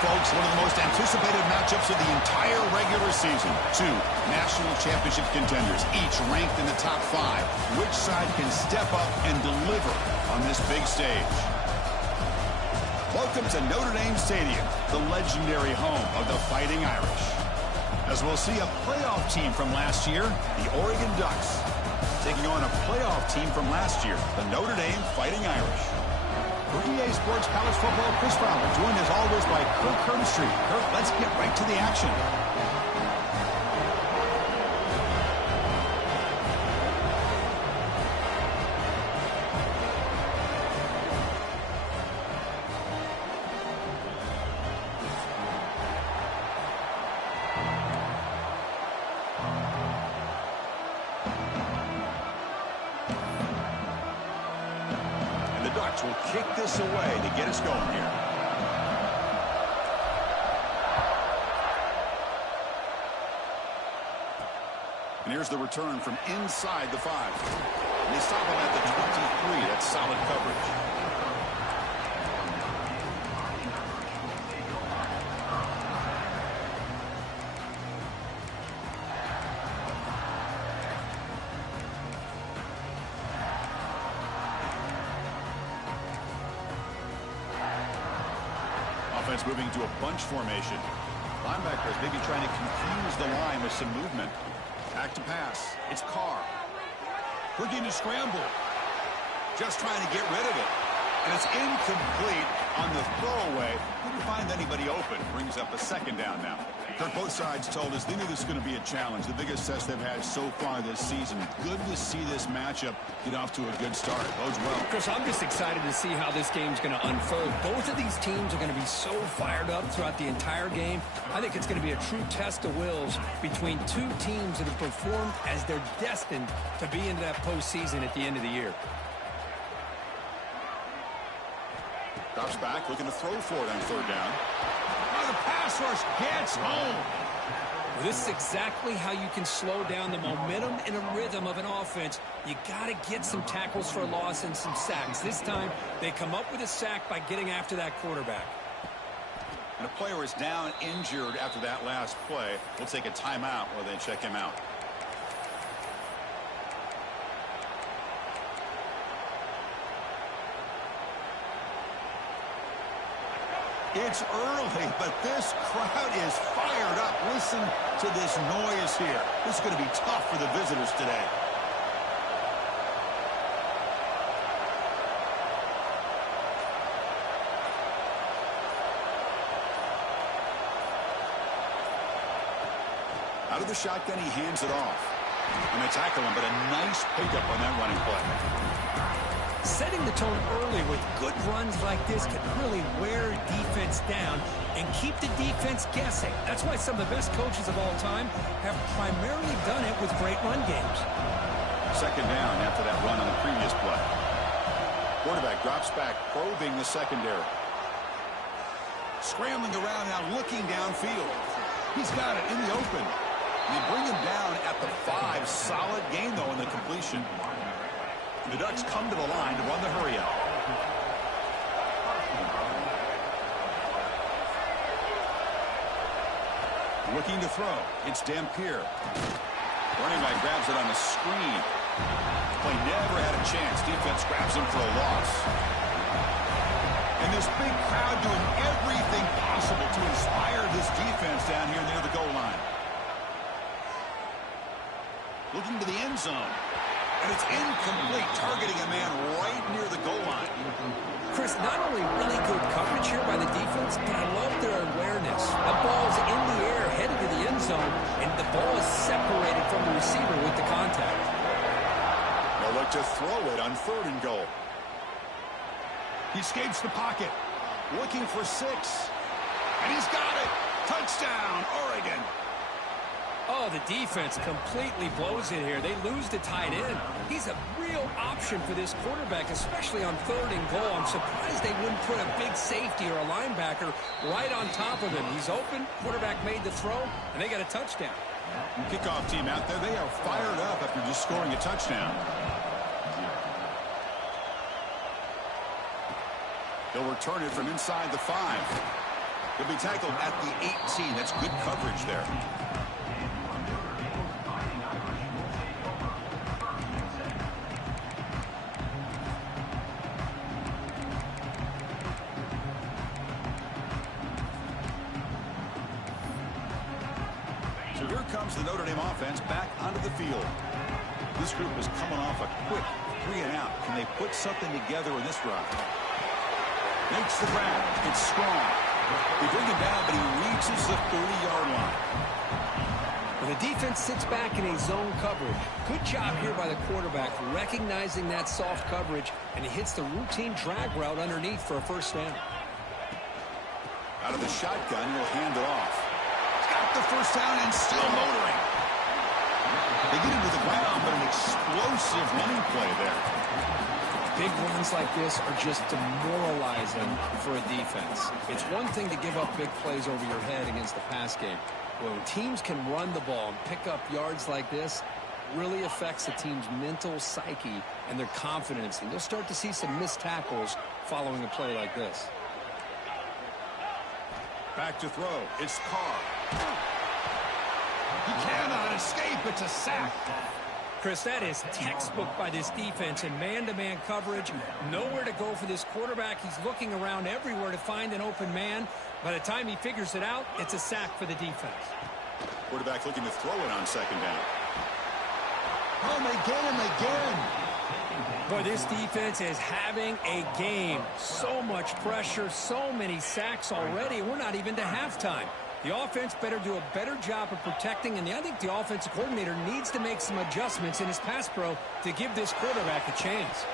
folks, one of the most anticipated matchups of the entire regular season. Two national championship contenders, each ranked in the top 5. Which side can step up and deliver on this big stage? Welcome to Notre Dame Stadium, the legendary home of the Fighting Irish. As we'll see a playoff team from last year, the Oregon Ducks, taking on a playoff team from last year, the Notre Dame Fighting Irish. For EA Sports College Football, Chris Fowler, joined as always by Kirk Herbstreit. Kirk, let's get right to the action. Will kick this away to get us going here. And here's the return from inside the 5. And they stop him at the 23. That's solid coverage. Offense moving to a bunch formation. Linebackers maybe trying to confuse the line with some movement. Back to pass. It's Carr. Looking to scramble. Just trying to get rid of it. And it's incomplete on the throwaway. Couldn't find anybody open. Brings up a second down now. Kirk, both sides told us they knew this was going to be a challenge. The biggest test they've had so far this season. Good to see this matchup get off to a good start. Bodes well. Chris, I'm just excited to see how this game's going to unfold. Both of these teams are going to be so fired up throughout the entire game. I think it's going to be a true test of wills between two teams that have performed as they're destined to be into that postseason at the end of the year. Drops back, looking to throw for it on third down. Oh, the pass rush gets home. Well, this is exactly how you can slow down the momentum and a rhythm of an offense. You got to get some tackles for a loss and some sacks. This time, they come up with a sack by getting after that quarterback. And a player is down injured after that last play. We'll take a timeout while they check him out. It's early, but this crowd is fired up. Listen to this noise here. This is going to be tough for the visitors today. Out of the shotgun, he hands it off. And they tackle him, but a nice pickup on that running play. Setting the tone early with good runs like this can really wear defense down and keep the defense guessing. That's why some of the best coaches of all time have primarily done it with great run games. Second down after that run on the previous play. Quarterback drops back, probing the secondary. Scrambling around now, looking downfield. He's got it in the open. They bring him down at the 5. Solid gain, though, in the completion. The Ducks come to the line to run the hurry-up. Looking to throw. It's Dampier. Running back grabs it on the screen. Play never had a chance. Defense grabs him for a loss. And this big crowd doing everything possible to inspire this defense down here near the goal line. Looking to the end zone. And it's incomplete, targeting a man right near the goal line. Chris, not only really good coverage here by the defense, but I love their awareness. The ball's in the air, headed to the end zone, and the ball is separated from the receiver with the contact. They'll look to throw it on 3rd and goal. He escapes the pocket, looking for 6. And he's got it. Touchdown, Oregon. Oh, the defense completely blows it here. They lose the tight end. He's a real option for this quarterback, especially on 3rd and goal. I'm surprised they wouldn't put a big safety or a linebacker right on top of him. He's open. Quarterback made the throw, and they got a touchdown. Kickoff team out there, they are fired up after just scoring a touchdown. They'll return it from inside the 5. He'll be tackled at the 18. That's good coverage there. So here comes the Notre Dame offense back onto the field. This group is coming off a quick 3 and out. Can they put something together in this drive? Makes the grab. It's strong. They bring him down, but he reaches the 30-yard line. Well, the defense sits back in a zone coverage. Good job here by the quarterback recognizing that soft coverage, and he hits the routine drag route underneath for a first down. Out of the shotgun, he'll hand it off. He's got the first down and still motoring. They get into the ground, but an explosive running play there. Big runs like this are just demoralizing for a defense. It's one thing to give up big plays over your head against the pass game. When teams can run the ball and pick up yards like this, really affects the team's mental psyche and their confidence. And you'll start to see some missed tackles following a play like this. Back to throw. It's Carr. He cannot escape. It's a sack. Chris, that is textbook by this defense in man-to-man coverage. Nowhere to go for this quarterback. He's looking around everywhere to find an open man. By the time he figures it out, it's a sack for the defense. Quarterback looking to throw it on second down. Oh, they get him again. Boy, this defense is having a game. So much pressure, so many sacks already. We're not even to halftime. The offense better do a better job of protecting, and I think the offensive coordinator needs to make some adjustments in his pass pro to give this quarterback a chance.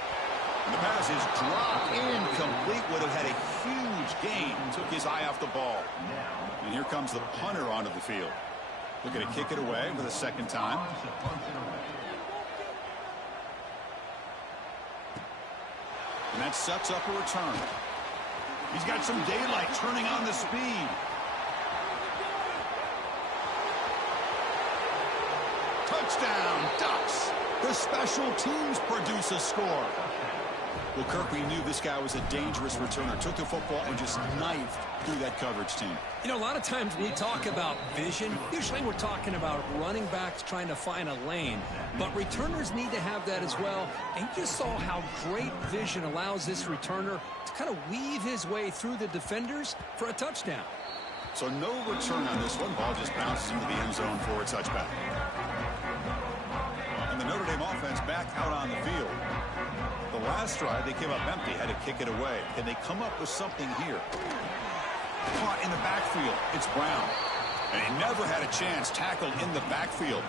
And the pass is dropped incomplete. Would have had a huge gain. Took his eye off the ball. And here comes the punter onto the field. Looking to kick it away for the second time. And that sets up a return. He's got some daylight turning on the speed. Touchdown, Ducks. The special teams produce a score. Well, Kirk, we knew this guy was a dangerous returner. Took the football and just knifed through that coverage team. You know, a lot of times we talk about vision. Usually we're talking about running backs trying to find a lane. But returners need to have that as well. And you just saw how great vision allows this returner to kind of weave his way through the defenders for a touchdown. So no return on this one. Ball just bounces into the end zone for a touchback. And the Notre Dame offense back out on the field. The last drive, they came up empty, had to kick it away. Can they come up with something here? Caught in the backfield. It's Brown. And he never had a chance, tackled in the backfield.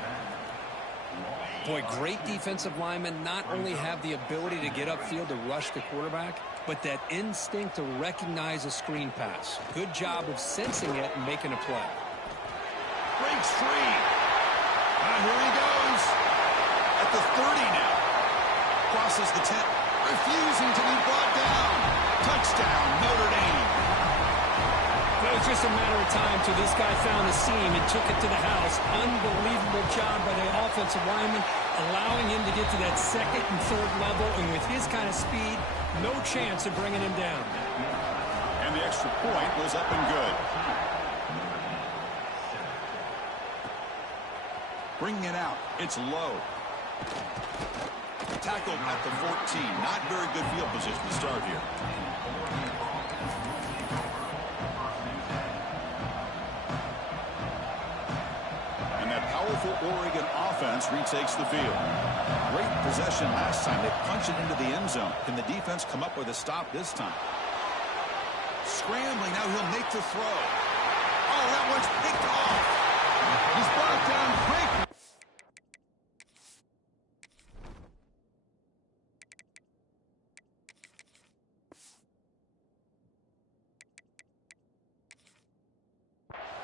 Boy, great defensive linemen not only have the ability to get upfield to rush the quarterback, but that instinct to recognize a screen pass. Good job of sensing it and making a play. Breaks free. And here he goes. At the 30 now. Crosses the 10. Refusing to be brought down. Touchdown, Notre Dame. It was just a matter of time till this guy found the seam and took it to the house. Unbelievable job by the offensive lineman, allowing him to get to that second and third level. And with his kind of speed, no chance of bringing him down. And the extra point was up and good. Bringing it out. It's low. Tackled at the 14. Not very good field position to start here. And that powerful Oregon offense retakes the field. Great possession last time. They punch it into the end zone. Can the defense come up with a stop this time? Scrambling. Now he'll make the throw. Oh, that one's picked off. He's brought down quick.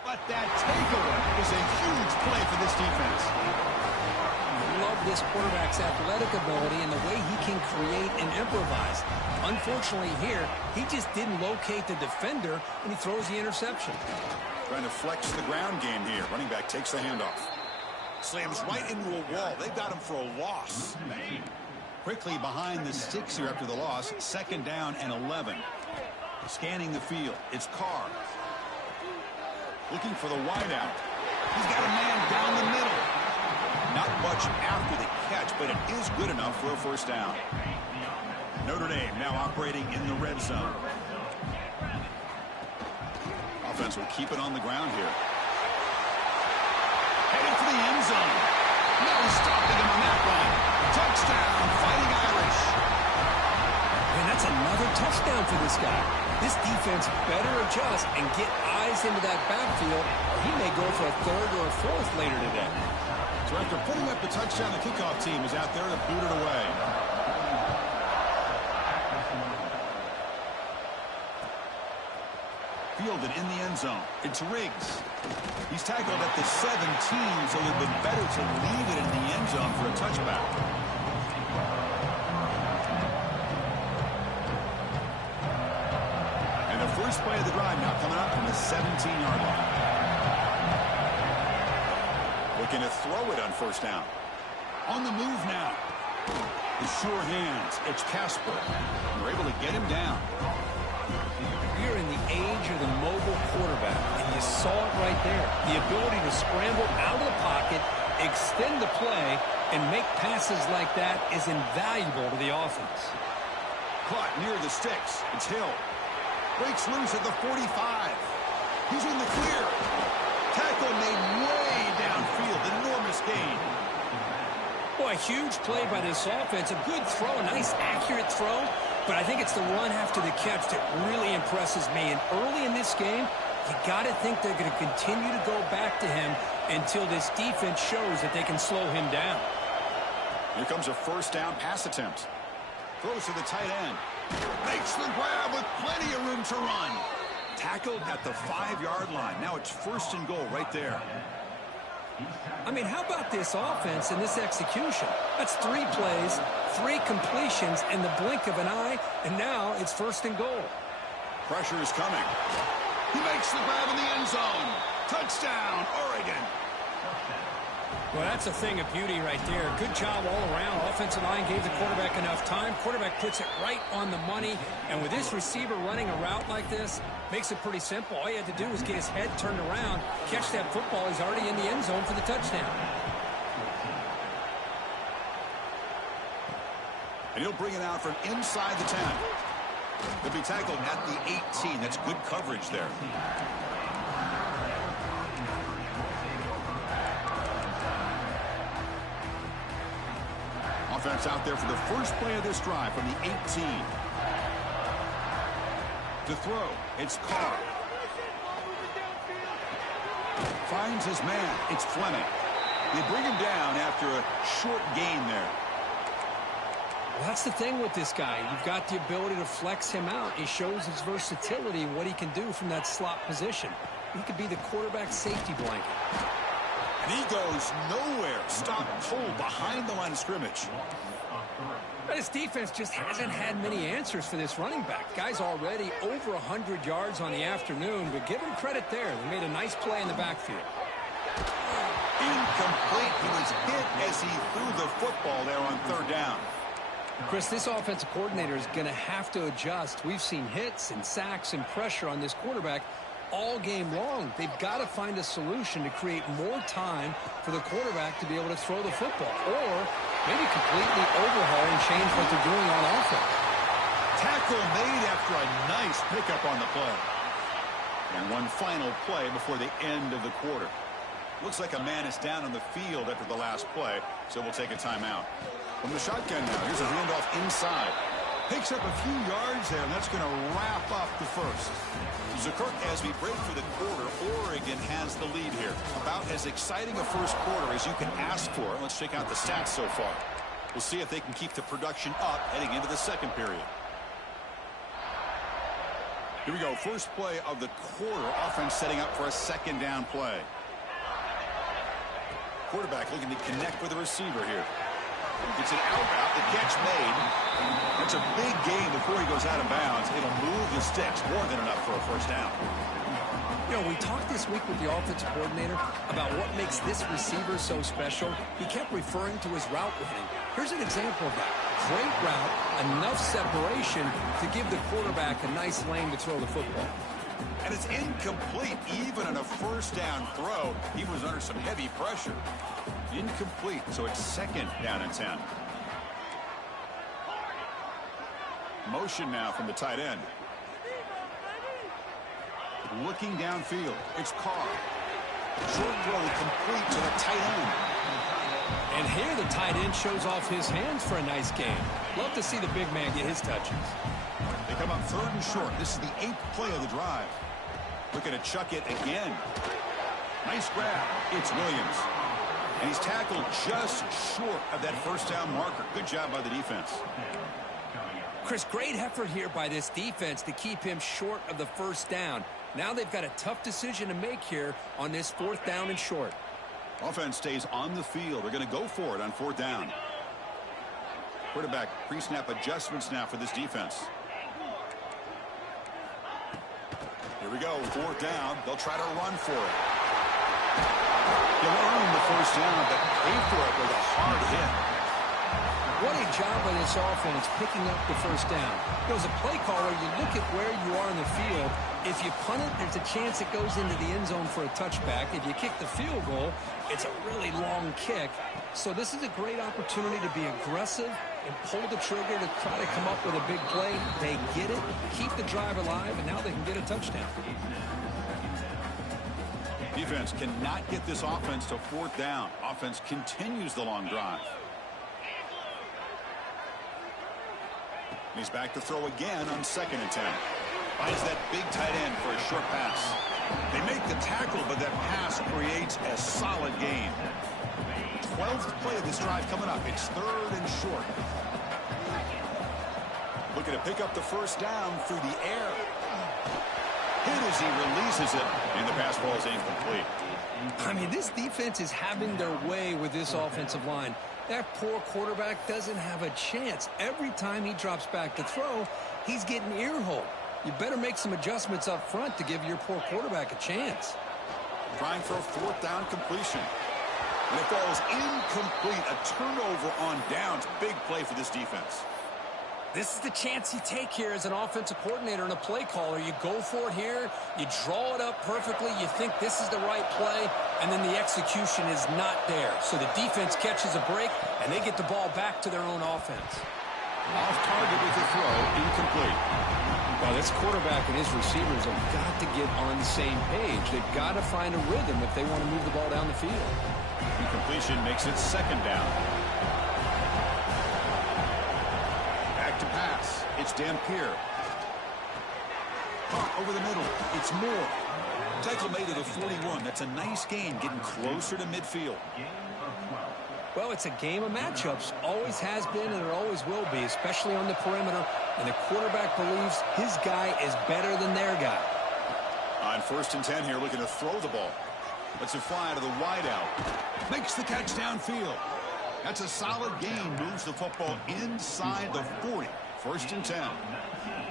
But that takeaway is a huge play for this defense. I love this quarterback's athletic ability and the way he can create and improvise. Unfortunately here, he just didn't locate the defender, and he throws the interception. Trying to flex the ground game here. Running back takes the handoff. Slams right into a wall. They've got him for a loss. Quickly behind the sticks here after the loss. Second down and 11. Scanning the field. It's Carr. Looking for the wideout. He's got a man down the middle. Not much after the catch, but it is good enough for a first down. Notre Dame now operating in the red zone. Offense will keep it on the ground here. Heading for the end zone. No stopping him on that one. Touchdown, Fighting Irish. And that's another touchdown for this guy. This defense better adjust and get eyes into that backfield, or he may go for a third or a fourth later today. So after putting up the touchdown, the kickoff team is out there to boot it away. Fielded in the end zone. It's Riggs. He's tackled at the 17, so it would have been better to leave it in the end zone for a touchback. And the first play of the drive now coming up from the 17-yard line. Looking to throw it on first down. On the move now. The sure hands. It's Casper. We're able to get him down. We're in the age of the mobile quarterback, and you saw it right there. The ability to scramble out of the pocket, extend the play, and make passes like that is invaluable to the offense. Caught near the sticks. It's Hill. Breaks loose at the 45. He's in the clear. Tackle made way downfield. Enormous gain. Boy, a huge play by this offense. A good throw, a nice accurate throw. But I think it's the run after the catch that really impresses me. And early in this game, you got to think they're going to continue to go back to him until this defense shows that they can slow him down. Here comes a first down pass attempt. Throws to the tight end. Makes the grab with plenty of room to run. Tackled at the 5-yard line. Now it's first and goal right there. I mean, how about this offense and this execution? That's 3 plays, 3 completions in the blink of an eye, and now it's first and goal. Pressure is coming. He makes the grab in the end zone. Touchdown, Oregon. Well, that's a thing of beauty right there. Good job all around. Offensive line gave the quarterback enough time. Quarterback puts it right on the money. And with this receiver running a route like this, makes it pretty simple. All you had to do was get his head turned around, catch that football. He's already in the end zone for the touchdown. And he'll bring it out from inside the 10. He'll be tackled at the 18. That's good coverage there. Offense out there for the first play of this drive from the 18. To throw, it's Carr. Finds his man. It's Fleming. They bring him down after a short gain there. Well, that's the thing with this guy. You've got the ability to flex him out. He shows his versatility and what he can do from that slot position. He could be the quarterback safety blanket. And he goes nowhere. Stop pulled behind the line of scrimmage. But his defense just hasn't had many answers for this running back. Guy's already over 100 yards on the afternoon, but give him credit there. They made a nice play in the backfield. Incomplete. He was hit as he threw the football there on third down. Chris, this offensive coordinator is going to have to adjust. We've seen hits and sacks and pressure on this quarterback all game long. They've got to find a solution to create more time for the quarterback to be able to throw the football, or maybe completely overhaul and change what they're doing on offense. Tackle made after a nice pickup on the play. And one final play before the end of the quarter. Looks like a man is down on the field after the last play, so we'll take a timeout. From the shotgun now, here's a handoff inside. Picks up a few yards there, and that's going to wrap up the first. So Kirk, as we break for the quarter, Oregon has the lead here. About as exciting a first quarter as you can ask for. Let's check out the stats so far. We'll see if they can keep the production up heading into the second period. Here we go. First play of the quarter. Offense setting up for a second down play. Quarterback looking to connect with the receiver here. It's an out route. The catch made. That's a big gain before he goes out of bounds. It'll move the sticks. More than enough for a first down. You know, we talked this week with the offensive coordinator about what makes this receiver so special. He kept referring to his route running. Here's an example of that. Great route, enough separation to give the quarterback a nice lane to throw the football. And it's incomplete. Even on a first down throw, he was under some heavy pressure. Incomplete, so it's second down and 10. Motion now from the tight end. Looking downfield, it's Carr. Short throw complete to the tight end. And here the tight end shows off his hands for a nice game. Love to see the big man get his touches. They come up third and short. This is the 8th play of the drive. Looking to chuck it again. Nice grab. It's Williams. And he's tackled just short of that first down marker. Good job by the defense. Chris, great effort here by this defense to keep him short of the first down. Now they've got a tough decision to make here on this 4th down and short. Offense stays on the field. They're going to go for it on 4th down. Quarterback pre-snap adjustments now for this defense. Here we go, 4th down. They'll try to run for it. They'll earn the first down, but pay for it with a hard hit. What a job by this offense picking up the first down. As a play caller, you look at where you are in the field. If you punt it, there's a chance it goes into the end zone for a touchback. If you kick the field goal, it's a really long kick. So this is a great opportunity to be aggressive and pull the trigger to try to come up with a big play. They get it, keep the drive alive, and now they can get a touchdown. Defense cannot get this offense to 4th down. Offense continues the long drive. He's back to throw again on 2nd and 10. Finds that big tight end for a short pass. They make the tackle, but that pass creates a solid gain. 12th play of this drive coming up. It's 3rd and short. Looking to pick up the first down through the air. Hit as he releases it, and the pass ball is incomplete. I mean, this defense is having their way with this offensive line. That poor quarterback doesn't have a chance. Every time he drops back to throw, he's getting ear-holed. You better make some adjustments up front to give your poor quarterback a chance. Trying for a 4th down completion. And it falls incomplete. A turnover on downs. Big play for this defense. This is the chance you take here as an offensive coordinator and a play caller. You go for it here. You draw it up perfectly. You think this is the right play, and then the execution is not there. So the defense catches a break, and they get the ball back to their own offense. Off target with the throw, incomplete. Well, this quarterback and his receivers have got to get on the same page. They've got to find a rhythm if they want to move the ball down the field. Incompletion makes it 2nd down. Back to pass. It's Dampier. Over the middle. It's Moore. Tackle made at a 41. That's a nice gain, getting closer to midfield. Well, it's a game of matchups. Always has been and it always will be, especially on the perimeter. And the quarterback believes his guy is better than their guy. On 1st and 10 here, looking to throw the ball. Lets it fly to the wideout. Makes the catch downfield. That's a solid gain. Moves the football inside the 40. 1st and 10.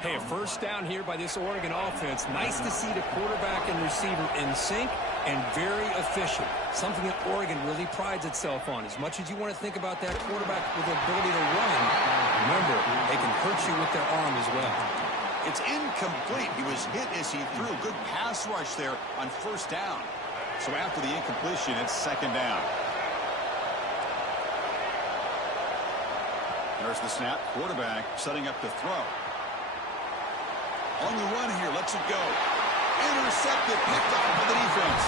Hey, a first down here by this Oregon offense. Nice to see the quarterback and receiver in sync and very efficient. Something that Oregon really prides itself on. As much as you want to think about that quarterback with the ability to run, remember, they can hurt you with their arm as well. It's incomplete. He was hit as he threw. Good pass rush there on 1st down. So after the incompletion, it's 2nd down. There's the snap. Quarterback setting up to throw. On the run here, lets it go. Intercepted, picked off by the defense.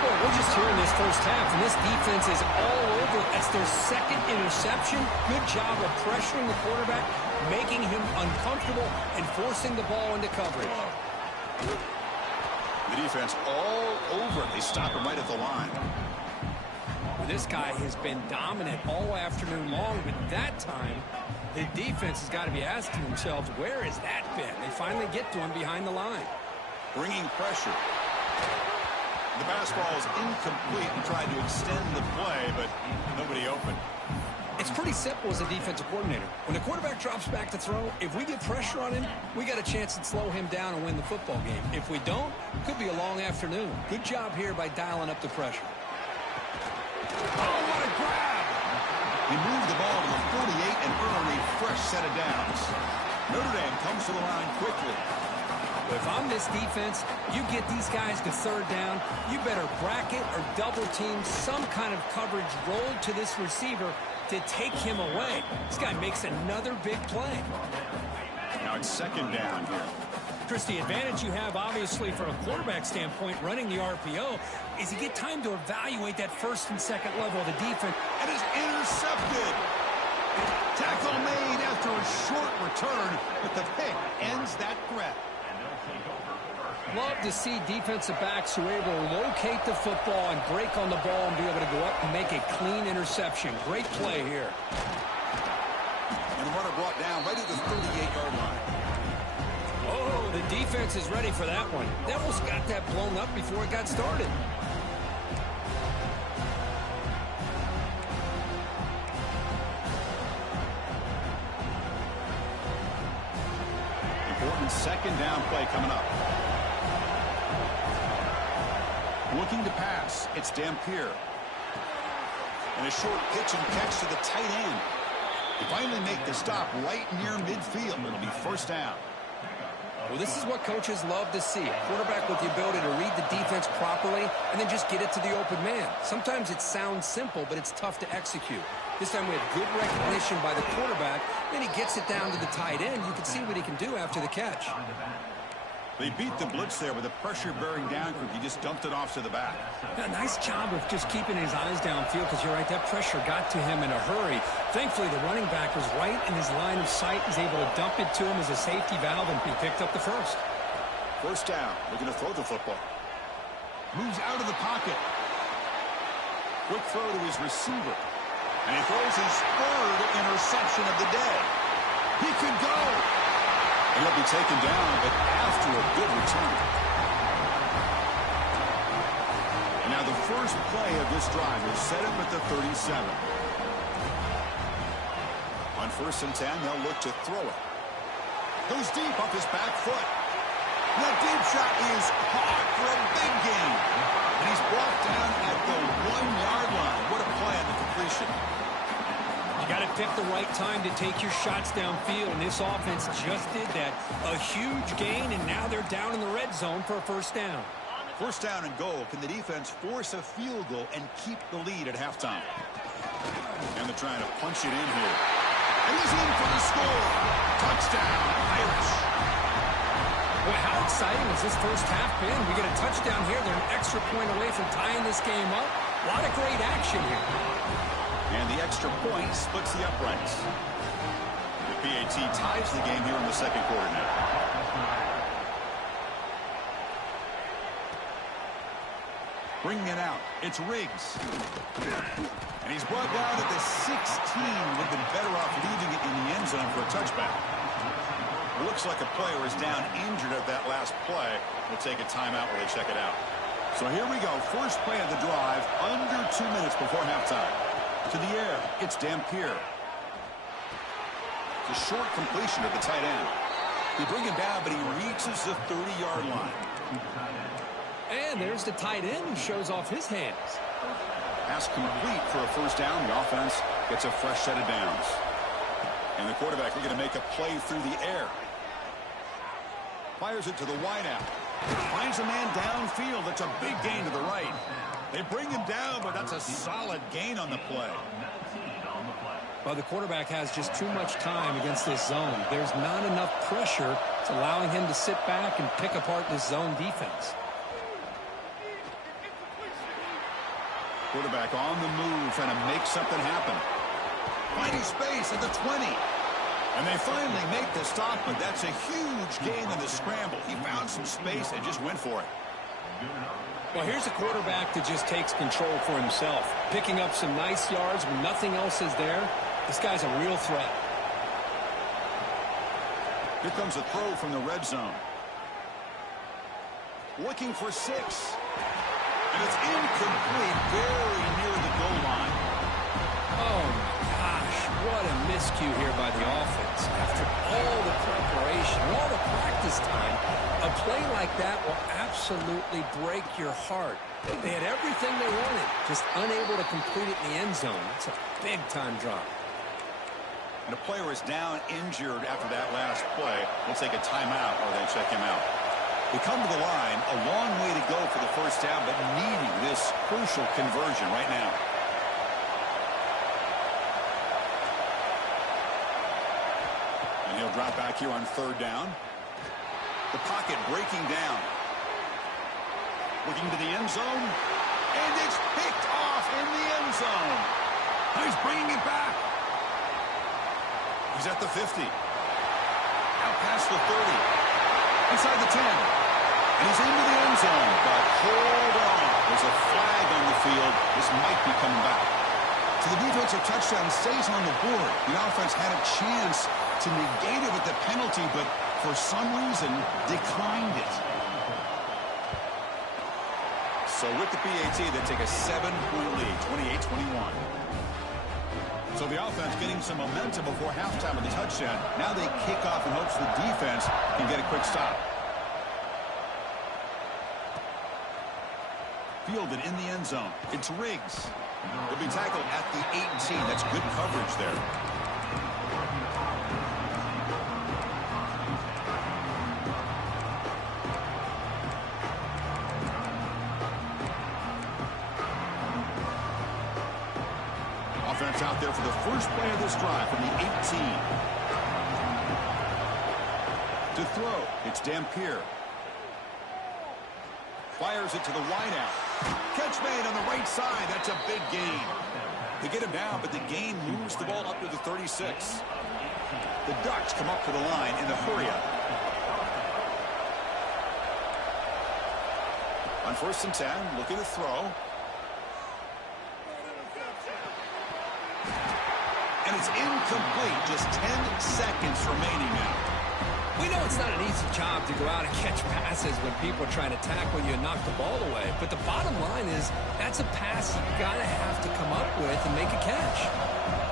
Well, we're just here in this first half, and this defense is all over. That's their 2nd interception. Good job of pressuring the quarterback, making him uncomfortable, and forcing the ball into coverage. The defense all over it. They stop him right at the line. This guy has been dominant all afternoon long, but that time, the defense has got to be asking themselves, where has that been? They finally get to him behind the line. Bringing pressure. The pass ball is incomplete and tried to extend the play, but nobody open. It's pretty simple as a defensive coordinator. When the quarterback drops back to throw, if we get pressure on him, we got a chance to slow him down and win the football game. If we don't, it could be a long afternoon. Good job here by dialing up the pressure. Oh, what a grab! He moved the ball to the 48 and earned a fresh set of downs. Notre Dame comes to the line quickly. If I'm this defense, you get these guys to third down, you better bracket or double team some kind of coverage rolled to this receiver to take him away. This guy makes another big play. Now it's second down here. Chris, the advantage you have, obviously, from a quarterback standpoint, running the RPO, is you get time to evaluate that first and second level of the defense. And is intercepted. Tackle made after a short return, but the pick ends that threat. Love to see defensive backs who are able to locate the football and break on the ball and be able to go up and make a clean interception. Great play here. And the runner brought down right at the 38-yard line. Oh, the defense is ready for that one. They almost got that blown up before it got started. Important second down play coming up. Looking to pass. It's Dampier. And a short pitch and catch to the tight end. They finally make the stop right near midfield. It'll be first down. Well, this is what coaches love to see. A quarterback with the ability to read the defense properly and then just get it to the open man. Sometimes it sounds simple, but it's tough to execute. This time we had good recognition by the quarterback. Then he gets it down to the tight end. You can see what he can do after the catch. They beat the blitz there with a pressure-bearing down group. He just dumped it off to the back. Yeah, nice job of just keeping his eyes downfield, because you're right, that pressure got to him in a hurry. Thankfully, the running back was right in his line of sight. He's able to dump it to him as a safety valve, and he picked up the first. First down. Looking to throw the football. Moves out of the pocket. Quick throw to his receiver. And he throws his third interception of the day. He could go. And he'll be taken down, but after a good return. And now the first play of this drive is set up at the 37. On 1st and 10, they'll look to throw it. Goes deep off his back foot. That deep shot is caught for a big gain. And he's brought down at the 1-yard line. What a play on the completion. You got to pick the right time to take your shots downfield, and this offense just did that. A huge gain, and now they're down in the red zone for a first down. First down and goal. Can the defense force a field goal and keep the lead at halftime? And they're trying to punch it in here. And he's in for the score. Touchdown, Irish. Well, how exciting has this first half been? We get a touchdown here. They're an extra point away from tying this game up. A lot of great action here. And the extra point splits the uprights. The PAT ties the game here in the second quarter now. Bringing it out, it's Riggs. And he's brought down at the 16. Would have been better off leaving it in the end zone for a touchback. It looks like a player is down injured at that last play. We'll take a timeout while they check it out. So here we go. First play of the drive, under 2 minutes before halftime. To the air, it's Dampier. It's a short completion to the tight end. They bring him down, but he reaches the 30-yard line. And there's the tight end who shows off his hands. Pass complete for a first down. The offense gets a fresh set of downs. And the quarterback looking to make a play through the air. Fires it to the wideout. Finds a man downfield. That's a big gain to the right. They bring him down, but that's a solid gain on the play. Well, the quarterback has just too much time against this zone. There's not enough pressure. It's allowing him to sit back and pick apart this zone defense. Quarterback on the move, trying to make something happen. Finding space at the 20. And they finally make the stop, but that's a huge gain in the scramble. He found some space and just went for it. Well, here's a quarterback that just takes control for himself. Picking up some nice yards when nothing else is there. This guy's a real threat. Here comes a throw from the red zone. Looking for 6. And it's incomplete, very near the goal line. Oh, my gosh. What a miscue here by the offense. After all the preparation, all the practice time, a play like that will absolutely break your heart. They had everything they wanted, just unable to complete it in the end zone. It's a big-time drop. And the player is down injured after that last play. We'll take a timeout or they check him out. They come to the line, a long way to go for the first down, but needing this crucial conversion right now. And he'll drop back here on third down. The pocket breaking down. Looking to the end zone. And it's picked off in the end zone. He's bringing it back. He's at the 50. Out past the 30. Inside the 10. And he's into the end zone. But hold on. There's a flag on the field. This might be coming back. So the defensive touchdown stays on the board. The offense had a chance to negate it with the penalty, but for some reason declined it. So with the PAT, they take a 7-point lead, 28-21. So the offense getting some momentum before halftime with the touchdown. Now they kick off in hopes the defense can get a quick stop. Fielded in the end zone. It's Riggs. He'll be tackled at the 18. That's good coverage there. Offense out there for the first play of this drive from the 18. To throw, it's Dampier. Fires it to the wideout. Catch made on the right side. That's a big gain. They get him down, but the gain moves the ball up to the 36. The Ducks come up to the line in the hurry-up. On 1st and 10, looking to throw. And it's incomplete. Just 10 seconds remaining now. We know it's not an easy job to go out and catch passes when people are trying to tackle you and knock the ball away. But the bottom line is that's a pass you got to have to come up with and make a catch.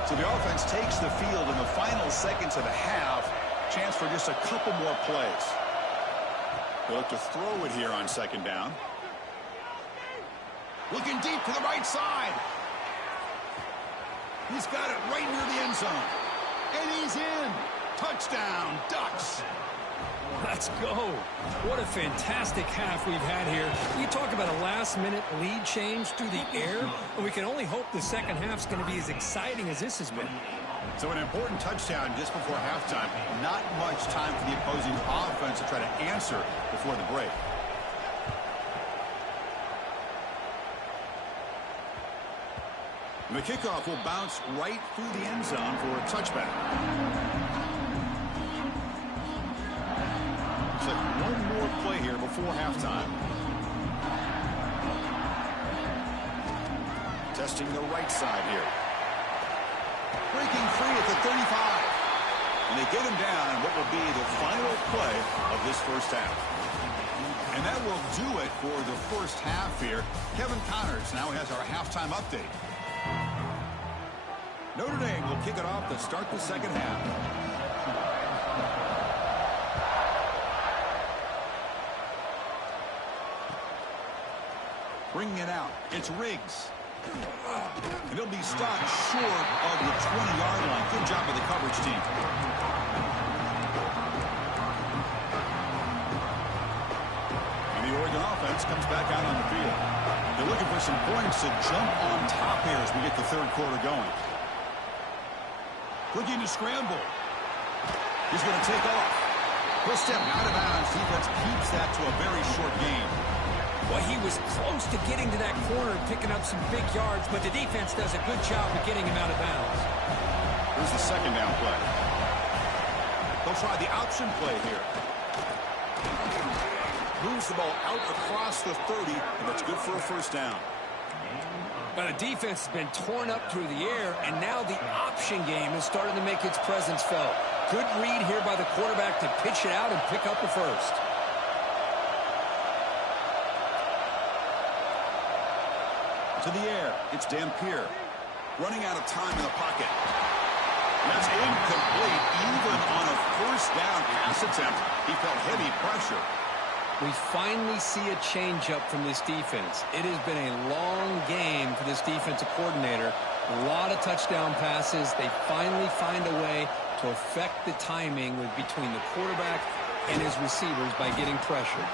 So the offense takes the field in the final seconds of the half. Chance for just a couple more plays. They look to throw it here on 2nd down. Looking deep to the right side. He's got it right near the end zone. And he's in. Touchdown, Ducks. Let's go. What a fantastic half we've had here. You talk about a last-minute lead change through the air, and we can only hope the second half's going to be as exciting as this has been. So an important touchdown just before halftime. Not much time for the opposing offense to try to answer before the break. The kickoff will bounce right through the end zone for a touchback. Looks like one more play here before halftime. Testing the right side here. Breaking free at the 35. And they get him down in what will be the final play of this first half. And that will do it for the first half here. Kevin Connors now has our halftime update. Notre Dame will kick it off to start the second half. Bringing it out, it's Riggs. And he'll be stopped short of the 20-yard line. Good job by the coverage team. And the Oregon offense comes back out on the field. They're looking for some points to jump on top here as we get the third quarter going. Looking to scramble. He's going to take off. He'll step out of bounds. Defense keeps that to a very short gain. Well, he was close to getting to that corner and picking up some big yards, but the defense does a good job of getting him out of bounds. Here's the second down play. They'll try the option play here. Moves the ball out across the 30, and that's good for a first down. But the defense has been torn up through the air, and now the option game is starting to make its presence felt. Good read here by the quarterback to pitch it out and pick up the first. To the air, it's Dampier. Running out of time in the pocket. That's incomplete. Even on a first down pass attempt, he felt heavy pressure. We finally see a change-up from this defense. It has been a long game for this defensive coordinator. A lot of touchdown passes. They finally find a way to affect the timing between the quarterback and his receivers by getting pressure.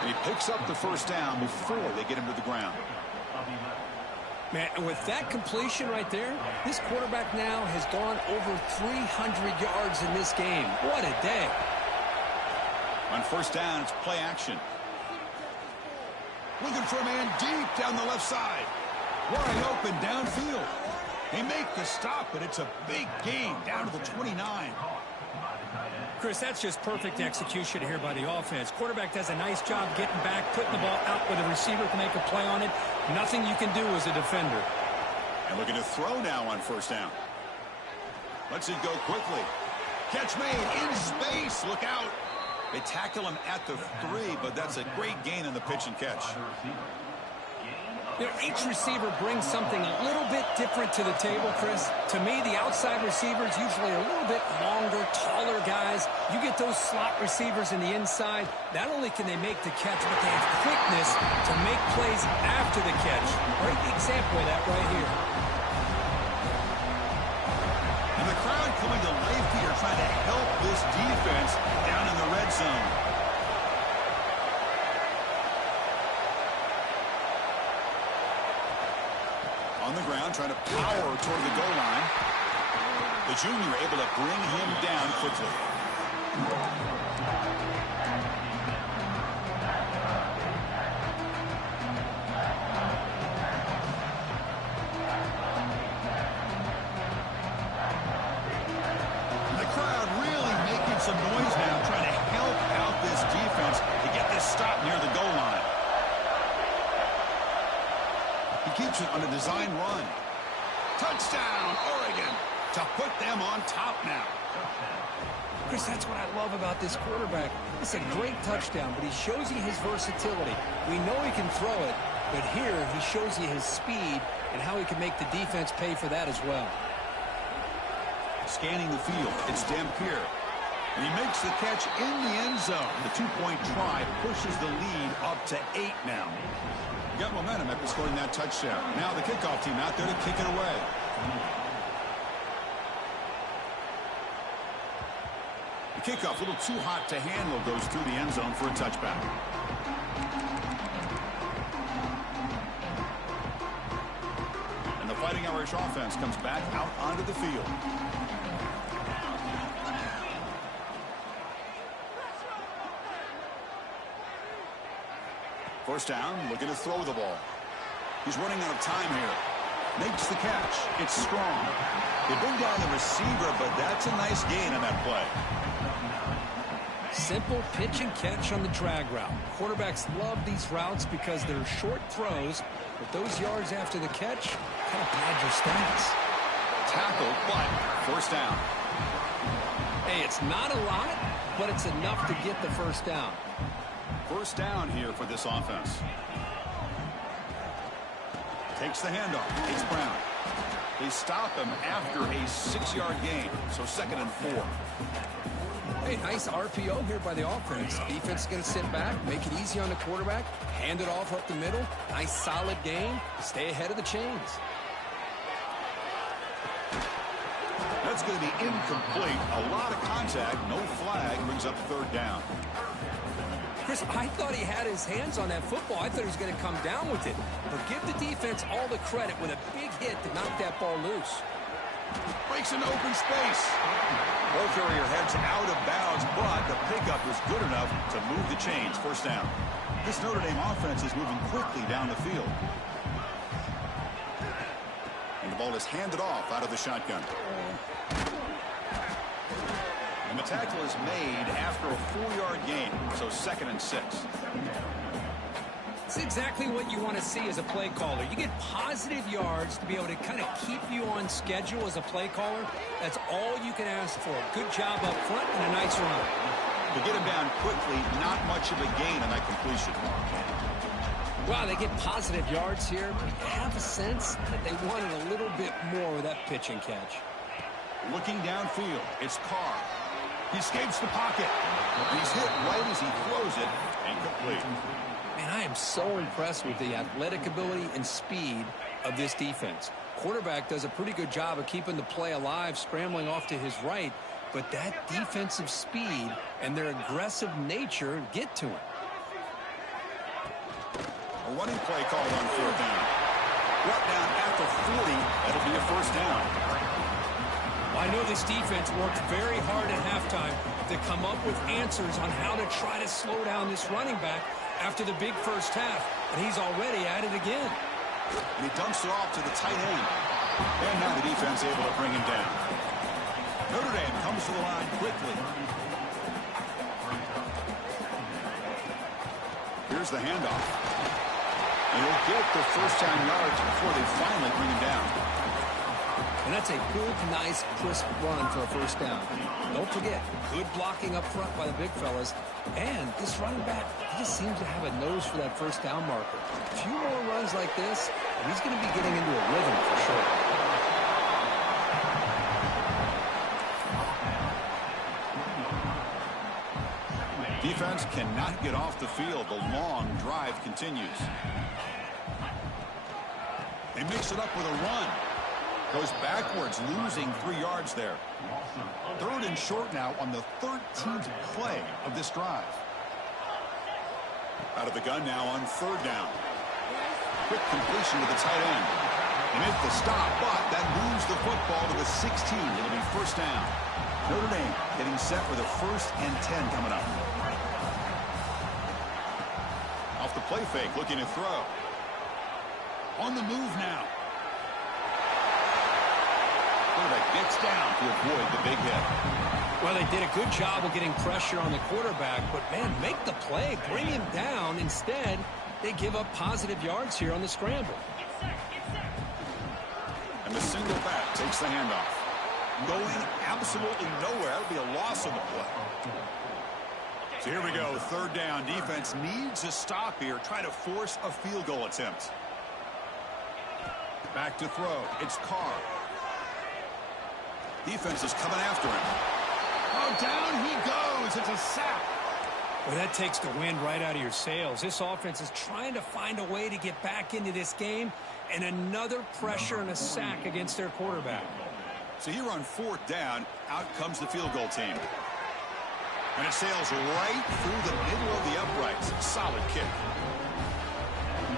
And he picks up the first down before they get him to the ground. Man, and with that completion right there, this quarterback now has gone over 300 yards in this game. What a day. On first down, it's play action. Looking for a man deep down the left side. Wide open downfield. They make the stop, but it's a big gain down to the 29. Chris, that's just perfect execution here by the offense. Quarterback does a nice job getting back, putting the ball out where the receiver can make a play on it. Nothing you can do as a defender. And looking to throw now on first down. Lets it go quickly. Catch made in space. Look out. They tackle him at the 3, but that's a great gain in the pitch and catch. You know, each receiver brings something a little bit different to the table, Chris. To me, the outside receivers usually are a little bit longer, taller guys. You get those slot receivers in the inside, not only can they make the catch, but they have quickness to make plays after the catch. Great example of that right here. And the crowd coming to life here, trying to help this defense down in the red zone. On the ground, trying to power toward the goal line. The junior able to bring him down quickly. And the crowd really making some noise now, trying to help out this defense to get this stop near the goal line. He keeps it on a design run. Touchdown, Oregon, to put them on top now. Chris, that's what I love about this quarterback. It's a great touchdown, but he shows you his versatility. We know he can throw it, but here he shows you his speed and how he can make the defense pay for that as well. Scanning the field, it's Dampier. And he makes the catch in the end zone. The two-point try pushes the lead up to 8 now. Got momentum after scoring that touchdown. Now the kickoff team out there to kick it away. The kickoff, a little too hot to handle, goes through the end zone for a touchback. And the Fighting Irish offense comes back out onto the field. First down, looking to throw the ball. He's running out of time here. Makes the catch. It's strong. They bring down the receiver, but that's a nice gain on that play. Simple pitch and catch on the drag route. Quarterbacks love these routes because they're short throws, but those yards after the catch kind of pad your stats. Tackle, but first down. Hey, it's not a lot, but it's enough to get the first down. First down here for this offense. Takes the handoff. It's Brown. They stop him after a 6-yard gain, so 2nd and 4. Hey, nice RPO here by the offense. Defense is going to sit back, make it easy on the quarterback, hand it off up the middle. Nice solid gain. Stay ahead of the chains. That's going to be incomplete. A lot of contact. No flag. Brings up 3rd down. Chris, I thought he had his hands on that football. I thought he was going to come down with it. But give the defense all the credit with a big hit to knock that ball loose. Breaks an open space. Ball carrier heads out of bounds, but the pickup is good enough to move the chains. First down. This Notre Dame offense is moving quickly down the field. And the ball is handed off out of the shotgun. And the tackle is made after a 4-yard gain, so 2nd and 6. It's exactly what you want to see as a play caller. You get positive yards to be able to kind of keep you on schedule as a play caller. That's all you can ask for. Good job up front and a nice run. To get him down quickly, not much of a gain on that completion. Wow, they get positive yards here, but you have a sense that they wanted a little bit more with that pitch and catch. Looking downfield, it's Carr. He escapes the pocket. And he's hit right as he throws it. Incomplete. Man, I am so impressed with the athletic ability and speed of this defense. Quarterback does a pretty good job of keeping the play alive, scrambling off to his right. but that defensive speed and their aggressive nature get to him. A running play called on 4th down. Brought down at the 40. That'll be a 1st down. I know this defense worked very hard at halftime to come up with answers on how to try to slow down this running back after the big first half, and he's already at it again. And he dumps it off to the tight end. And now the defense able to bring him down. Notre Dame comes to the line quickly. Here's the handoff. And he'll get the 1st-down yards before they finally bring him down. And that's a good, nice, crisp run for a 1st down. Don't forget, good blocking up front by the big fellas. And this running back, he just seems to have a nose for that 1st down marker. A few more runs like this, and he's going to be getting into a rhythm for sure. Defense cannot get off the field. The long drive continues. They mix it up with a run. Goes backwards, losing 3 yards there. 3rd and short now on the 13th play of this drive. Out of the gun now on 3rd down. Quick completion to the tight end. They make the stop, but that moves the football to the 16. It'll be 1st down. Notre Dame getting set with a 1st and 10 coming up. Off the play fake, looking to throw. On the move now. Quarterback gets down to avoid the big hit. Well, they did a good job of getting pressure on the quarterback, but, man, make the play. Bring him down. Instead, they give up positive yards here on the scramble. And the single back takes the handoff. Going absolutely nowhere. That would be a loss of the play. So here we go. 3rd down. Defense needs a stop here. Try to force a field goal attempt. Back to throw. It's Carr. Defense is coming after him. Oh, down he goes. It's a sack. Well, that takes the wind right out of your sails. This offense is trying to find a way to get back into this game, and another pressure and a sack against their quarterback. So here on 4th down, out comes the field goal team. And it sails right through the middle of the uprights. Solid kick.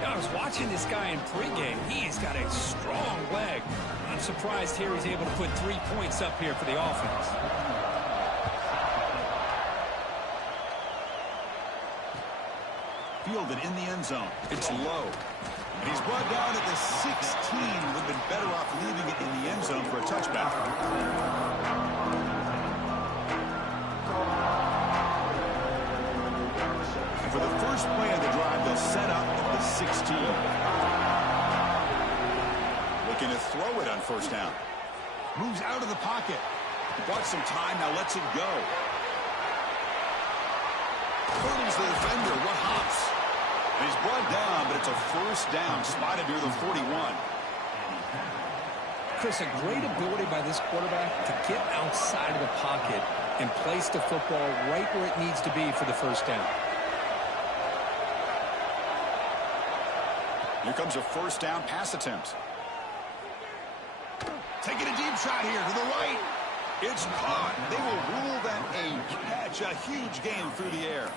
I was watching this guy in pregame. He's got a strong leg. I'm surprised here he's able to put 3 points up here for the offense. Fielded in the end zone. It's low. And he's brought down at the 16. Would have been better off leaving it in the end zone for a touchback. And for the first play of the drive, they'll set up at the 16. Looking to throw it on 1st down. Moves out of the pocket. Bought some time, now lets it go. Hurdles the defender. What hops? And he's brought down, but it's a 1st down, spotted near the 41. Chris, a great ability by this quarterback to get outside of the pocket and place the football right where it needs to be for the 1st down. Here comes a 1st down pass attempt. Taking a deep shot here to the right. It's caught. They will rule that a catch. A huge gain through the air.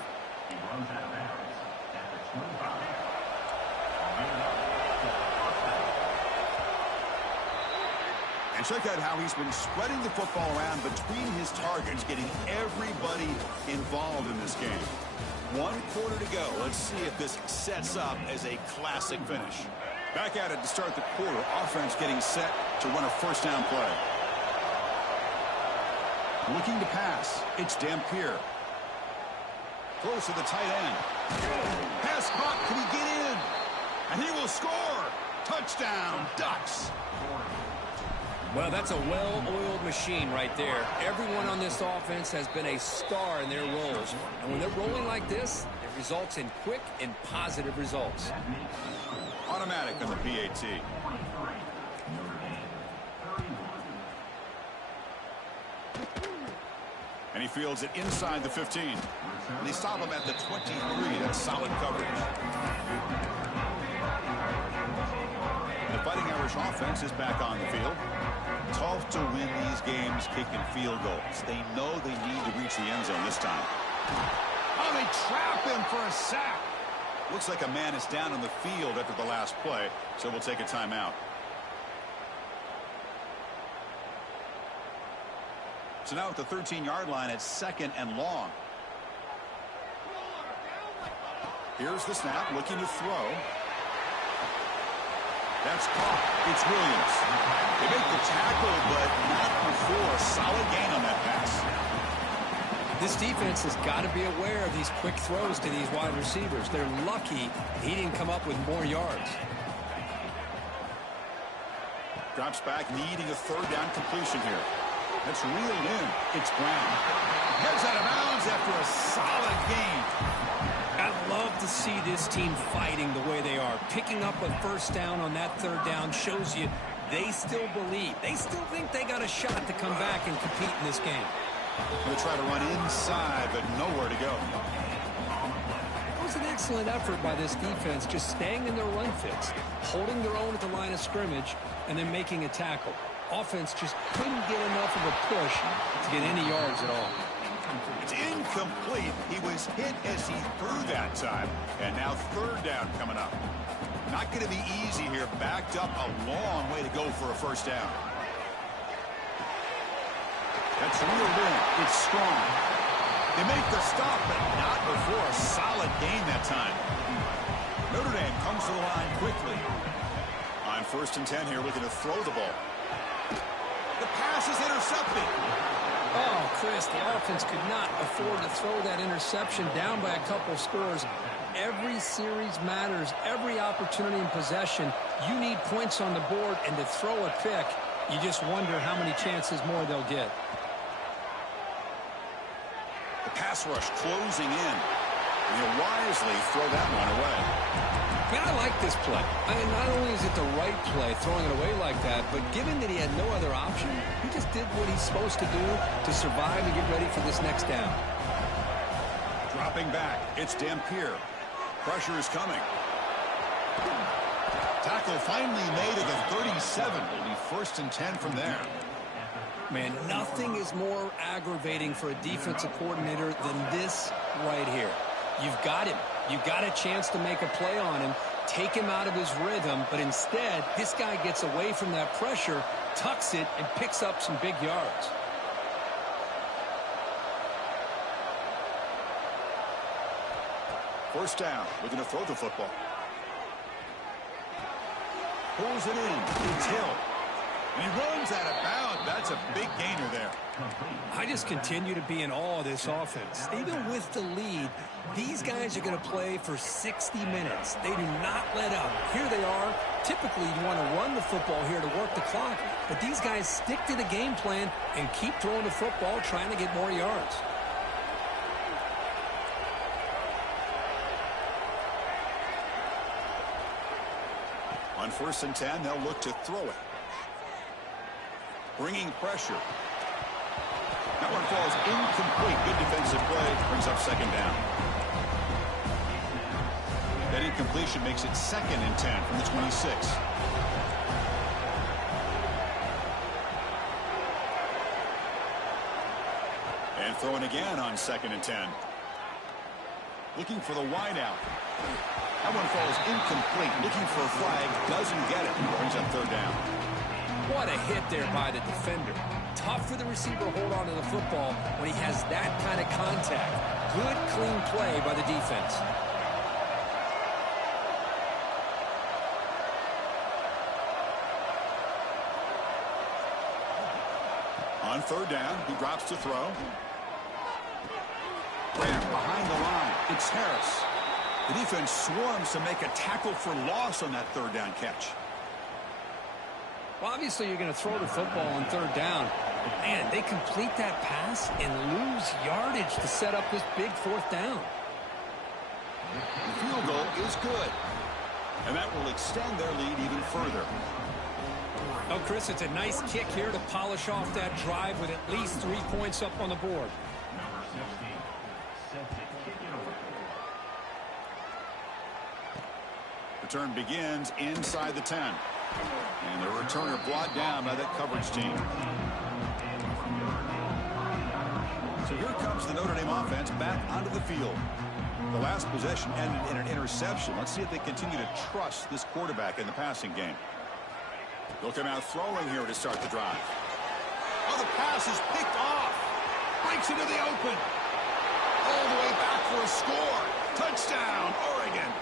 And check out how he's been spreading the football around between his targets, getting everybody involved in this game. 1 quarter to go. Let's see if this sets up as a classic finish. Back at it to start the quarter. Offense getting set to run a 1st down play. Looking to pass. It's Dampier. Close to the tight end. Pass caught. Can he get in? And he will score. Touchdown, Ducks. Well, that's a well-oiled machine right there. Everyone on this offense has been a star in their roles. And when they're rolling like this, it results in quick and positive results. Automatic on the PAT. And he fields it inside the 15. And they stop him at the 23. That's solid coverage. The Fighting Irish offense is back on the field. Tough to win these games kicking field goals. They know they need to reach the end zone this time. Oh, they trap him for a sack. Looks like a man is down on the field after the last play, so we'll take a timeout. So now at the 13-yard line, it's 2nd and long. Here's the snap, looking to throw. That's caught. It's Williams. They make the tackle, but not before a solid gain on that pass. This defense has got to be aware of these quick throws to these wide receivers. They're lucky he didn't come up with more yards. Drops back, needing a 3rd down completion here. That's reeled in. It's Brown. Heads out of bounds after a solid gain. I love to see this team fighting the way they are. Picking up a 1st down on that 3rd down shows you they still believe. They still think they got a shot to come back and compete in this game. Going to try to run inside, but nowhere to go. It was an excellent effort by this defense, just staying in their run fits, holding their own at the line of scrimmage, and then making a tackle. Offense just couldn't get enough of a push to get any yards at all. It's incomplete. He was hit as he threw that time, and now 3rd down coming up. Not going to be easy here. Backed up a long way to go for a 1st down. That's reeled in. It's strong. They make the stop, but not before a solid gain that time. Notre Dame comes to the line quickly. On 1st and 10 here, looking to throw the ball. The pass is intercepted. Oh, Chris, the offense could not afford to throw that interception down by a couple scores. Every series matters. Every opportunity in possession, you need points on the board, and to throw a pick, you just wonder how many chances more they'll get. The pass rush closing in. They'll wisely throw that one away. Man, I like this play. I mean, not only is it the right play, throwing it away like that, but given that he had no other option, he just did what he's supposed to do to survive and get ready for this next down. Dropping back, it's Dampier. Pressure is coming. Tackle finally made at the 37. It'll be 1st and 10 from there. Man, nothing is more aggravating for a defensive coordinator than this right here. You've got him. You've got a chance to make a play on him, take him out of his rhythm, but instead, this guy gets away from that pressure, tucks it, and picks up some big yards. First down, looking to throw the football. Pulls it in. It's Hill. And he runs out of bounds. That's a big gainer there. I just continue to be in awe of this offense. Even with the lead, these guys are going to play for 60 minutes. They do not let up. Here they are. Typically, you want to run the football here to work the clock, but these guys stick to the game plan and keep throwing the football, trying to get more yards. On 1st and 10, they'll look to throw it. Bringing pressure. That one falls incomplete. Good defensive play. Brings up 2nd down. That incompletion makes it 2nd and 10 from the 26. And throwing again on 2nd and 10. Looking for the wideout. That one falls incomplete. Looking for a flag. Doesn't get it. Brings up 3rd down. What a hit there by the defender. Tough for the receiver to hold on to the football when he has that kind of contact. Good, clean play by the defense. On 3rd down, he drops to throw. Grant behind the line. It's Harris. The defense swarms to make a tackle for loss on that 3rd down catch. Well, obviously, you're going to throw the football on 3rd down. But, man, they complete that pass and lose yardage to set up this big 4th down. The field goal is good. And that will extend their lead even further. Oh, Chris, it's a nice kick here to polish off that drive with at least 3 points up on the board. Return begins inside the 10. And the returner brought down by that coverage team. So here comes the Notre Dame offense back onto the field. The last possession ended in an interception. Let's see if they continue to trust this quarterback in the passing game. They'll come out throwing here to start the drive. Oh, the pass is picked off. Breaks into the open. All the way back for a score. Touchdown, Oregon.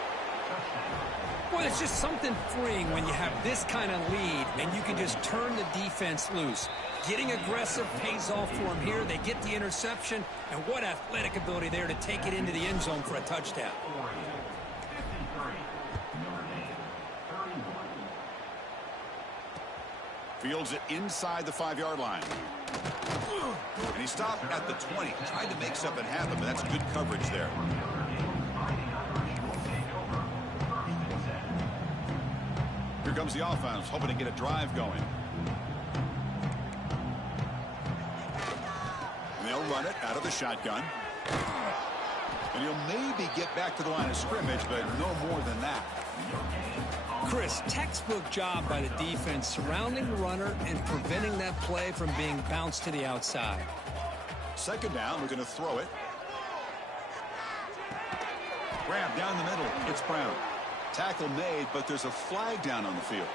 Well, it's just something freeing when you have this kind of lead and you can just turn the defense loose. Getting aggressive pays off for them here. They get the interception, and what athletic ability there to take it into the end zone for a touchdown. Fields it inside the 5-yard line. And he stopped at the 20. Tried to make something happen, but that's good coverage there. Here comes the offense, hoping to get a drive going. And they'll run it out of the shotgun. And he'll maybe get back to the line of scrimmage, but no more than that. Chris, textbook job by the defense surrounding the runner and preventing that play from being bounced to the outside. Second down, we're going to throw it. Grab down the middle. It's Brown. Tackle made, but there's a flag down on the field.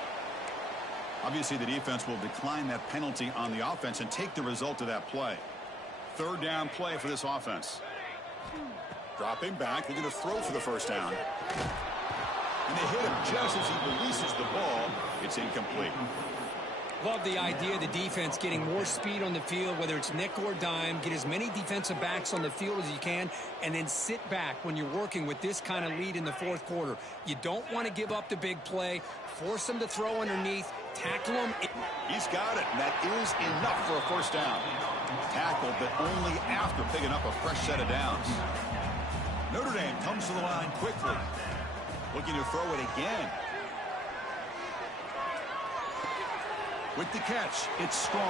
Obviously, the defense will decline that penalty on the offense and take the result of that play. Third down play for this offense. Dropping back. They're going to throw for the first down. And they hit him just as he releases the ball. It's incomplete. Love the idea of the defense getting more speed on the field, whether it's nickel or dime. Get as many defensive backs on the field as you can, and then sit back when you're working with this kind of lead in the fourth quarter. You don't want to give up the big play. Force them to throw underneath. Tackle them. He's got it, and that is enough for a first down. Tackled, but only after picking up a fresh set of downs. Notre Dame comes to the line quickly. Looking to throw it again. With the catch, it's Strong. Oh,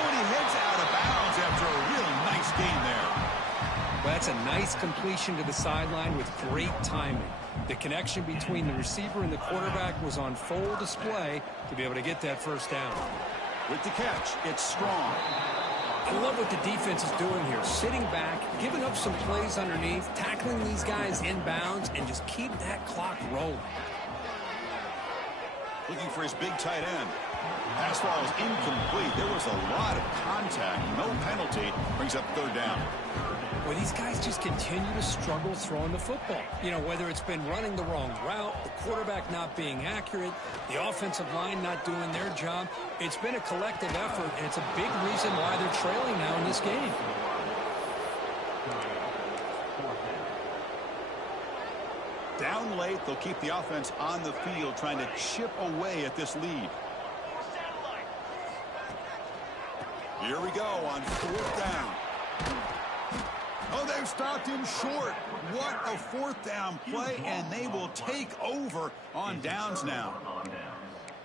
and he heads out of bounds after a real nice gain there. Well, that's a nice completion to the sideline with great timing. The connection between the receiver and the quarterback was on full display to be able to get that first down. With the catch, it's Strong. I love what the defense is doing here. Sitting back, giving up some plays underneath, tackling these guys in bounds, and just keep that clock rolling. Looking for his big tight end. Pass ball is incomplete. There was a lot of contact. No penalty. Brings up third down. Well, these guys just continue to struggle throwing the football. You know, whether it's been running the wrong route, the quarterback not being accurate, the offensive line not doing their job. It's been a collective effort, and it's a big reason why they're trailing now in this game. Down late, they'll keep the offense on the field, trying to chip away at this lead. Here we go on fourth down. Oh, they've stopped him short. What a fourth down play, and they will take over on downs now.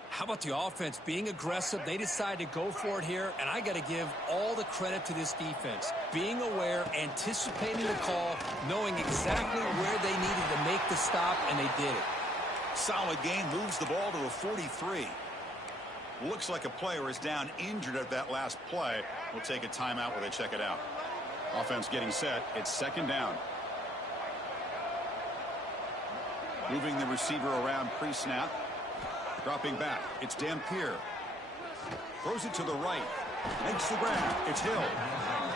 How about the offense being aggressive? They decide to go for it here, and I got to give all the credit to this defense. Being aware, anticipating the call, knowing exactly where they needed to make the stop, and they did it. Solid gain, moves the ball to a 43. Looks like a player is down injured at that last play. We'll take a timeout while they check it out. Offense getting set. It's second down. Moving the receiver around pre-snap. Dropping back. It's Dampier. Throws it to the right. Makes the grab. It's Hill.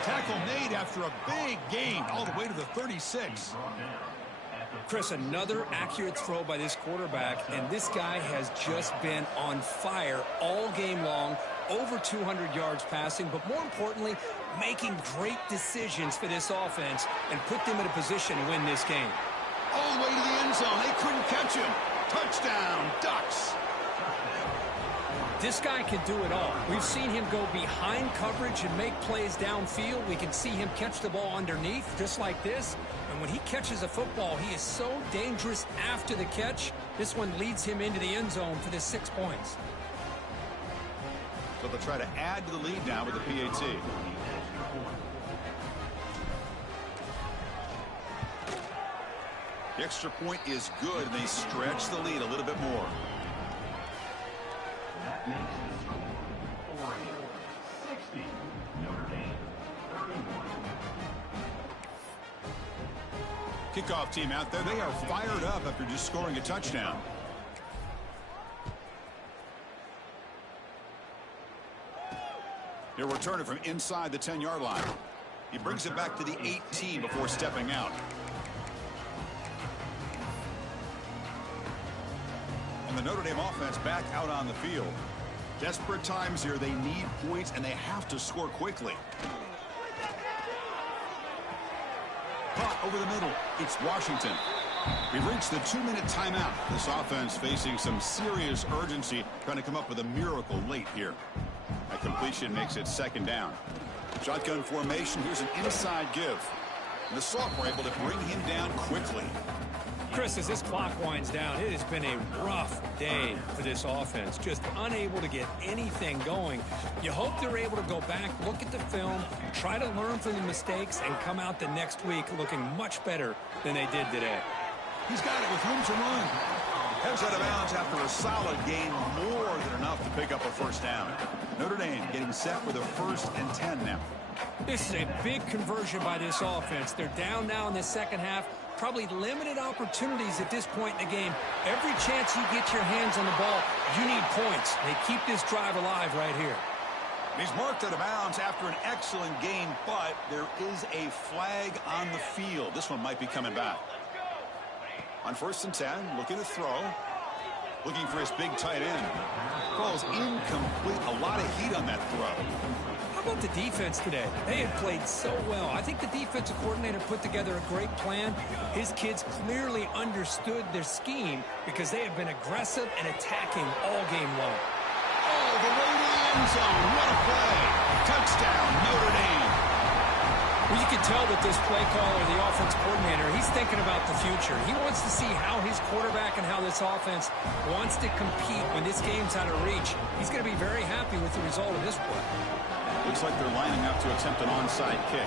Tackle made after a big gain all the way to the 36. Chris, another accurate throw by this quarterback, and this guy has just been on fire all game long. Over 200 yards passing, but more importantly, making great decisions for this offense and put them in a position to win this game. All the way to the end zone. They couldn't catch him. Touchdown, Ducks. This guy can do it all. We've seen him go behind coverage and make plays downfield. We can see him catch the ball underneath, just like this. And when he catches a football, he is so dangerous after the catch. This one leads him into the end zone for the 6 points. So they'll try to add to the lead now with the PAT. The extra point is good, and they stretch the lead a little bit more. That makes the score 60, Notre Dame. Kickoff team out there. They are fired up after just scoring a touchdown. He'll return it from inside the 10-yard line. He brings it back to the 18 before stepping out. And the Notre Dame offense back out on the field. Desperate times here. They need points, and they have to score quickly. Caught over the middle. It's Washington. We've reached the 2-minute timeout. This offense facing some serious urgency, trying to come up with a miracle late here. That completion makes it second down. Shotgun formation. Here's an inside give. And the sophomore able to bring him down quickly. Chris, as this clock winds down, it has been a rough day for this offense. Just unable to get anything going. You hope they're able to go back, look at the film, try to learn from the mistakes, and come out the next week looking much better than they did today. He's got it with room to run. Heads out of bounds after a solid gain, more than enough to pick up a first down. Notre Dame getting set with a 1st and 10 now. This is a big conversion by this offense. They're down now in the second half. Probably limited opportunities at this point in the game. Every chance you get your hands on the ball, you need points. They keep this drive alive right here. He's marked out of bounds after an excellent gain, but there is a flag on the field. This one might be coming back. On 1st and 10, looking to throw. Looking for his big tight end. Ball's incomplete. A lot of heat on that throw. How about the defense today? They have played so well. I think the defensive coordinator put together a great plan. His kids clearly understood their scheme because they have been aggressive and attacking all game long. Oh, the way to the end zone. What a play. Touchdown, Notre Dame. Well, you can tell that this play caller, the offense coordinator, he's thinking about the future. He wants to see how his quarterback and how this offense wants to compete when this game's out of reach. He's going to be very happy with the result of this play. Looks like they're lining up to attempt an onside kick.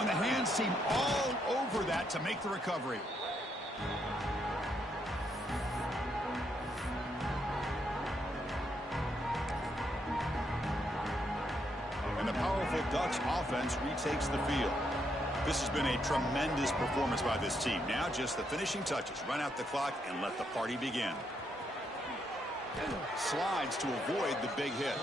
On the hands team all over that to make the recovery. And the powerful Ducks offense retakes the field. This has been a tremendous performance by this team. Now just the finishing touches. Run out the clock and let the party begin. Slides to avoid the big hit.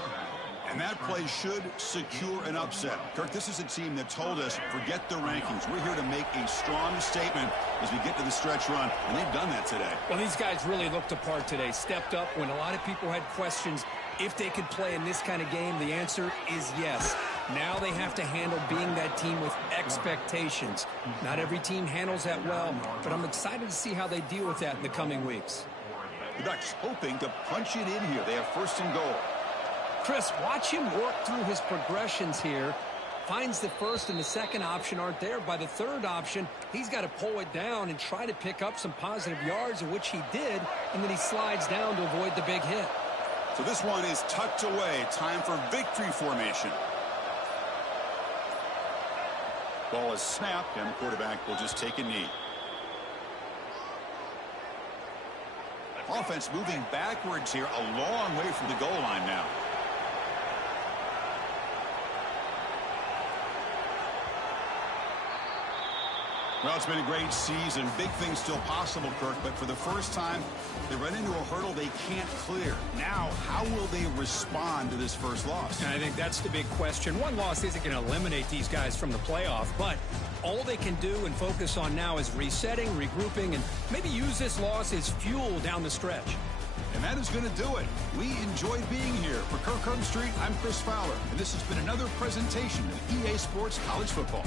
And that play should secure an upset. Kirk, this is a team that told us, forget the rankings. We're here to make a strong statement as we get to the stretch run, and they've done that today. Well, these guys really looked apart today, stepped up when a lot of people had questions if they could play in this kind of game. The answer is yes. Now they have to handle being that team with expectations. Not every team handles that well, but I'm excited to see how they deal with that in the coming weeks. The Ducks hoping to punch it in here. They have 1st and goal. Chris, watch him work through his progressions here. Finds the 1st and the 2nd option aren't there. By the 3rd option, he's got to pull it down and try to pick up some positive yards, of which he did, and then he slides down to avoid the big hit. So this one is tucked away. Time for victory formation. Ball is snapped, and the quarterback will just take a knee. Offense moving backwards here, a long way from the goal line now. Well, it's been a great season. Big things still possible, Kirk, but for the first time, they run into a hurdle they can't clear. Now, how will they respond to this first loss? And I think that's the big question. One loss isn't going to eliminate these guys from the playoff, but all they can do and focus on now is resetting, regrouping, and maybe use this loss as fuel down the stretch. And that is going to do it. We enjoyed being here. For Kirk Street, I'm Chris Fowler, and this has been another presentation of EA Sports College Football.